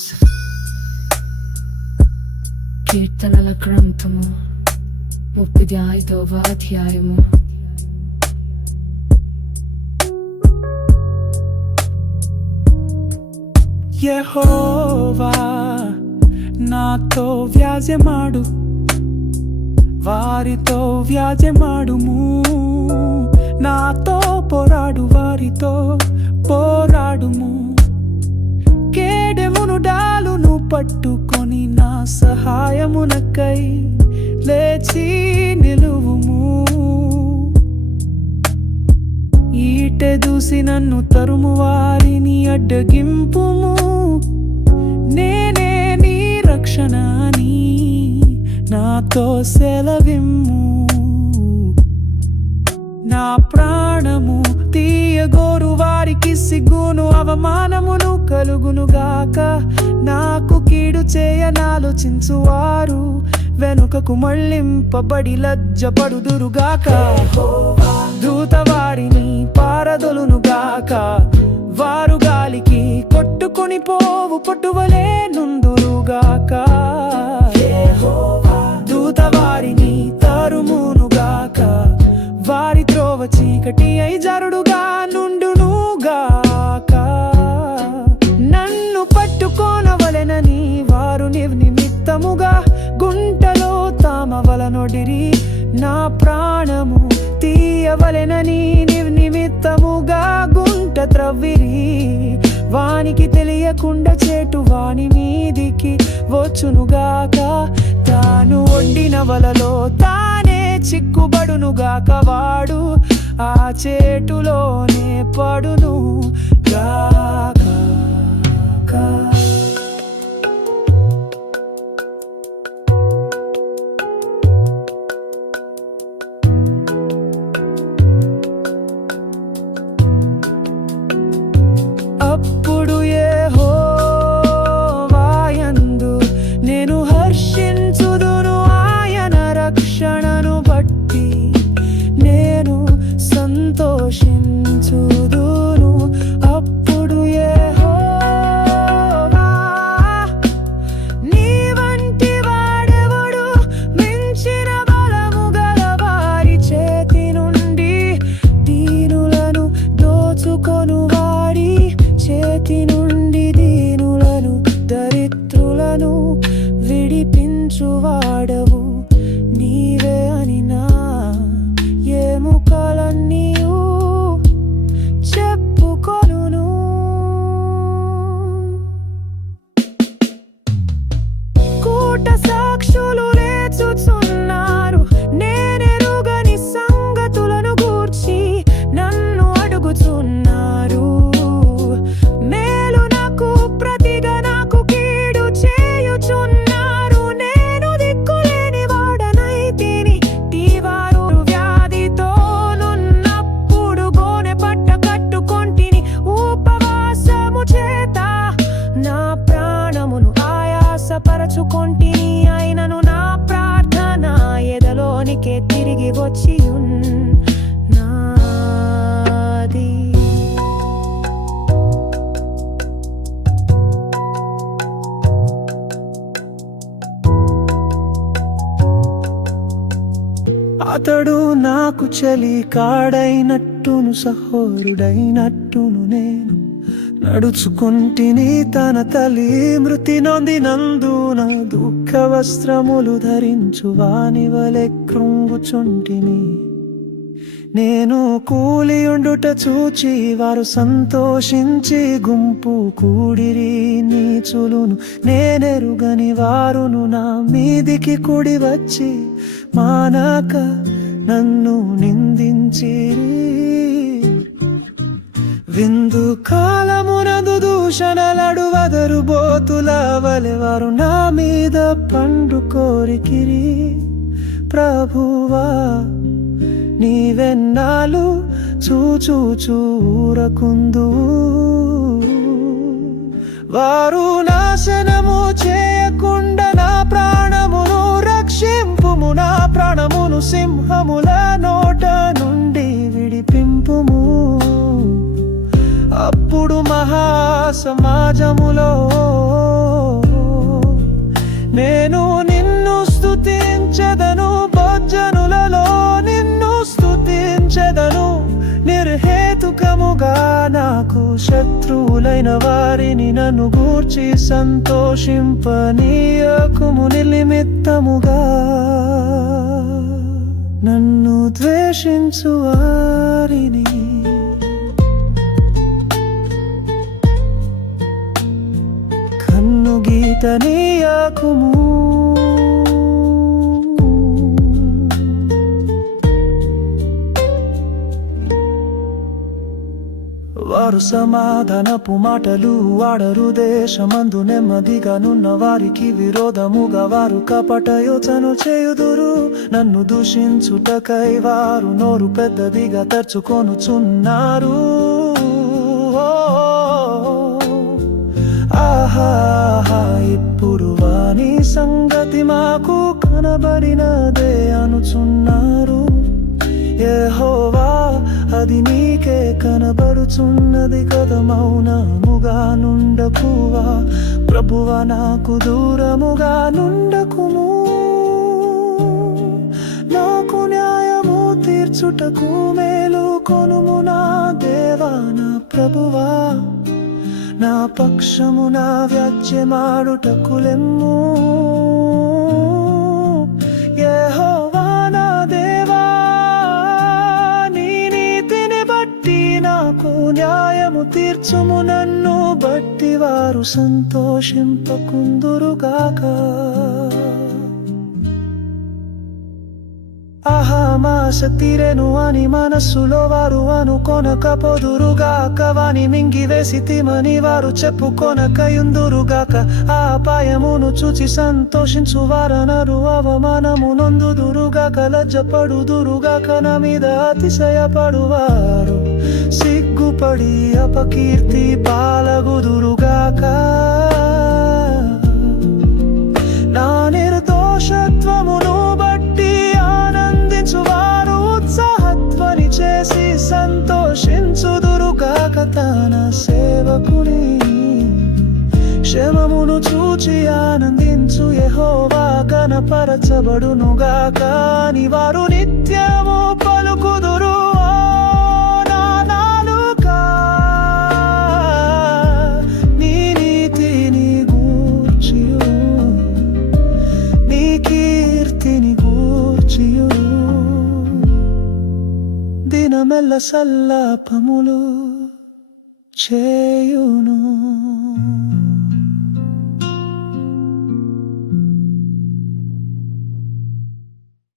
Psalms కీర్తనల గ్రంథము 35వ అధ్యాయము. యెహోవా నాతో వ్యాజ్యమాడు, వారితో వ్యాజ్యమాడుము. నాతో పోరాడు, వారితో పోరాడుము. కేడెమును డాలును పట్టుకొని నా సహాయమునకై లేచి నిలువుము. ఈటె దూసి నన్ను తరుము వారిని అడ్డగింపుము. నేనే నీ రక్షణ అని నాతో సెలవిమ్ము. నా ప్రాణము తీయగోరు వారికి సిగ్గును అవమానమును కలుగునుగాక. నాకు కీడు చేయనాలోచించువారు వెనుకకు మళ్ళింపబడి లజ్జపడుదురుగాక. దూత వారిని పారదొలునుగాక, వారు గాలికి కొట్టుకొని పోవు పట్టువలే నుందురుగాక. దూత వారిని తరుమునుగాక, వారి త్రోవ చీకటి అయి జరుడుగా నుండునుగాక. నన్ను పట్టుకోనవలెనని వారు నిమిత్తముగా గుంటలో తామవలనొడిరి. నా ప్రాణము తీయవలెనని నిమిత్తముగా గుంట త్రవ్విరి. వానికి తెలియకుండా చేటు వాని మీదికి వచ్చునుగాక. తాను ఒడ్డిన వలలో తానే చిక్కుబడునుగాక. వాడు ఆ చేటులోనే పడును గాక. అప్పుడు యెహోవా యందు నేను హర్షించుదును, ఆయన రక్షణను బట్టి నేను సంతోషించుదును. అప్పుడు యెహోవా నీ వంటి వాడెవడు? మించిన బలము గల వారి చేతి నుండి దీనులను దోచుకొను వాడి చేతి నుండి దీనులను దరిద్రులను విడిపించువాడవు నీవే అని నా ఎముకలన్నీయు చెప్పుకొనును. కూట సాక్షులు లేచుచున్నారు, నేనెరుగని సంగతులను గూర్చి నన్ను అడుగుచున్నారు. మేలు నాకు ప్రతిగా నాకు కీడు చేయుచున్నారు. నేను దిక్కులేని వాడనైతిని. వారు వ్యాధితో నున్నప్పుడు గోనె పట్ట కట్టుకొంటిని. ఉపవాసము చేత నా ప్రాణమును ఆయాసపరచుకొంటిని. అయినను నా ప్రార్థన ఎదలోనికే తిరిగి వచ్చి నాది. అతడు నాకు చలి కాడైనట్టును, సహోరుడైనట్టును నేను నడుచుకుంటిని. తన తల్లి మృతి నొందినందున దుఃఖ వస్త్రములు ధరించు వాని వలె కృంగుచుంటిని. నేను కూలియుండుట చూచి వారు సంతోషించి గుంపు కూడిరి. నీచులును నేనెరుగని వారును నా మీదికి కూడి వచ్చి మానక నన్ను నిందించిరి. విందు కాలమునందు దూషణలడు వదరు బోతుల వలె వారు నా మీద పండు కోరికిరి. ప్రభువా నీవెన్నాళ్ళు చూరకుందు. వారు నాశనము చేయకుండా నా ప్రాణమును రక్షింపుము. నా ప్రాణమును సింహముల నోట నుండి విడిపింపుము. అప్పుడు మహా సమాజములో నేను నిన్ను స్తుతించెదను, బొజ్జనులలో నిన్ను స్తుతించెదను. నిర్హేతుకముగా నాకు శత్రువులైన వారిని నన్ను గూర్చి సంతోషింపనీయకుము. నిమిత్తముగా నన్ను ద్వేషించు వారిని కన్ను గీతనీయకుము. వారు సమాధానపు మాటలు వాడరు, దేశమందు నెమ్మదిగానున్న వారికి విరోధముగా వారు కపట యోచన చేయుదురు. నన్ను దూషించుటకై వారు నోరు పెద్దదిగా తెరుచుకొనుచున్నారు. ఆహా, ఇప్పుడు వాని సంగతి మాకు కనబడినదే అనుచున్నారు. యెహోవా, అది నీకే కనబడుచున్నది కదా, మౌనముగా నుండకువా. ప్రభువా, నాకు దూరముగా నుండకుము. నాకు న్యాయము తీర్చుటకు మేలు కొనుము నా దేవా. నా ప్రభువా, నా పక్షమున వ్యాజ్యమాడుటకు లెమ్ము. యెహోవా నా దేవా, నీ నీతిని బట్టి నాకు న్యాయము తీర్చుము. నన్ను బట్టి వారు సంతోషింపకుందురుగాక. ఆహామాస తీరెను అని మనస్సులో వారు అనుకొనకపోదురుగాక. వాని మింగివేసితిమని వారు చెప్పుకొనకయుందురుగాక. ఆ అపాయమును చూచి సంతోషించు వారనరు అవమానము నొందుదురుగాక. లజ్జపడుదురుగాక, నా మీద అతిశయపడువారు సిగ్గుపడి అపకీర్తి పాలగుదురుగాక. నా నిర్దోషత్వమును బట్టి ఆనందించువారు ఉత్సాహధ్వని చేసి సంతోషించుదురుగాక. తన సేవకుని క్షేమమును చూచి ఆనందించు యెహోవా ఘనపరచబడునుగాక అని వారు నిత్యము పలుకుదురు. నా నాలుకా నీ నీతిని గూర్చియు నీ కీర్తిని గూర్చియు దినమెల్ల సల్లాపములు చే